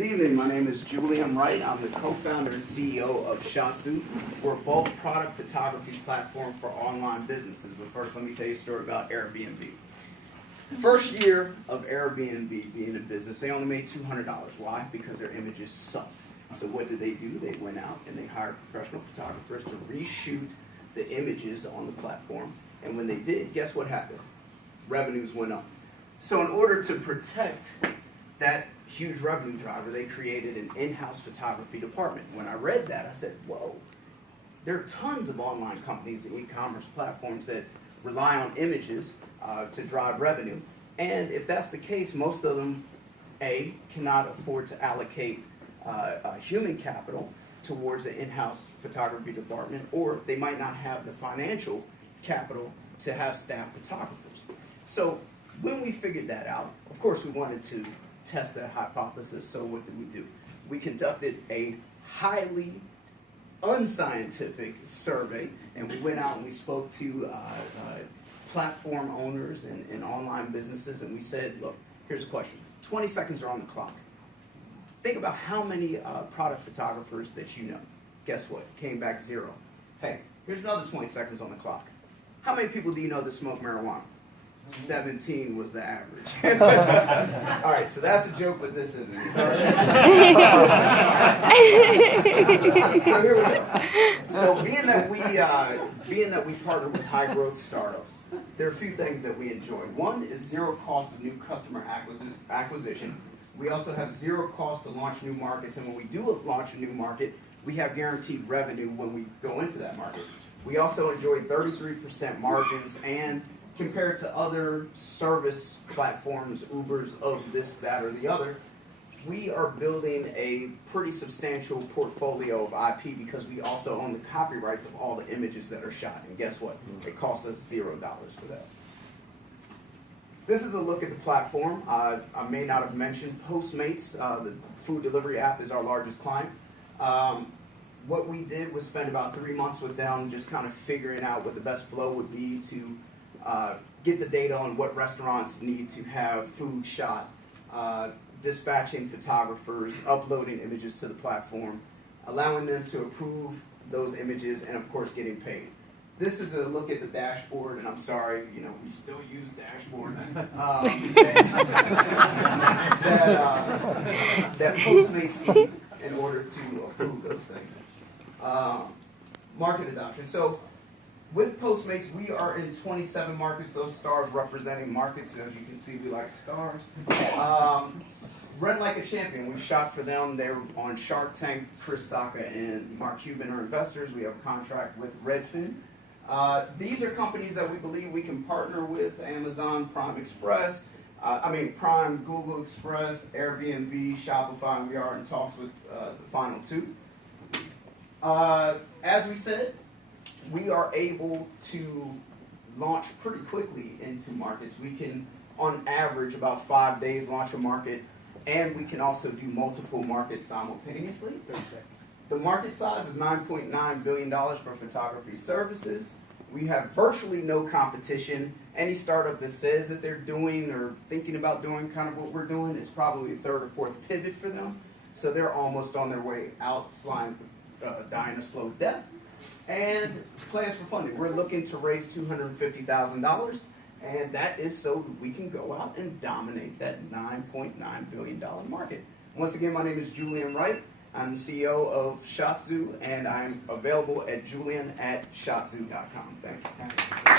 Good evening, my name is Julian Wright. I'm the co-founder and CEO of SHOTZU. We're a bulk product photography platform for online businesses. But first, let me tell you a story about Airbnb. First year of Airbnb being in business, they only made $200. Why? Because their images sucked. So what did they do? They went out and they hired professional photographers to reshoot the images on the platform. And when they did, guess what happened? Revenues went up. So in order to protect that huge revenue driver, they created an in-house photography department. When I read that, I said, whoa, there are tons of online companies and e-commerce platforms that rely on images to drive revenue. And if that's the case, most of them, A, cannot afford to allocate human capital towards an in-house photography department, or they might not have the financial capital to have staff photographers. So when we figured that out, of course we wanted to test that hypothesis. So what did we do? We conducted a highly unscientific survey, and we went out and we spoke to platform owners and online businesses, and we said, look, here's a question. 20 seconds are on the clock. Think about how many product photographers that you know. Guess what? Came back 0. Hey, here's another 20 seconds on the clock. How many people do you know that smoke marijuana? 17 was the average. All right, so that's a joke, but this isn't. So here we go. So being that we partner with high growth startups, there are a few things that we enjoy. One is zero cost of new customer acquisition. We also have zero cost to launch new markets, and when we do launch a new market, we have guaranteed revenue when we go into that market. We also enjoy 33% margins, and compared to other service platforms, Ubers of this, that, or the other, we are building a pretty substantial portfolio of IP because we also own the copyrights of all the images that are shot. And guess what? It costs us $0 for that. This is a look at the platform. I may not have mentioned Postmates, the food delivery app, is our largest client. What we did was spend about 3 months with them just kind of figuring out what the best flow would be to get the data on what restaurants need to have food shot, dispatching photographers, uploading images to the platform, allowing them to approve those images, and of course getting paid. This is a look at the dashboard, and I'm sorry, we still use dashboard that Postmates use in order to approve those things. Market adoption. So with Postmates, we are in 27 markets, those stars representing markets. As you can see, we like stars. Run Like a Champion, we shot for them. They're on Shark Tank. Chris Sacca and Mark Cuban are investors. We have a contract with Redfin. These are companies that we believe we can partner with: Amazon, Prime Express, Prime, Google Express, Airbnb, Shopify, and we are in talks with the final 2. As we said, we are able to launch pretty quickly into markets. We can, on average, about 5 days launch a market, and we can also do multiple markets simultaneously. The market size is $9.9 billion for photography services. We have virtually no competition. Any startup that says that they're doing or thinking about doing kind of what we're doing is probably the 3rd or 4th pivot for them. So they're almost on their way out, dying a slow death. And plans for funding. We're looking to raise $250,000, and that is so we can go out and dominate that $9.9 billion market. Once again, my name is Julian Wright. I'm the CEO of SHOTZU, and I'm available at julian@shotzoo.com. Thank you.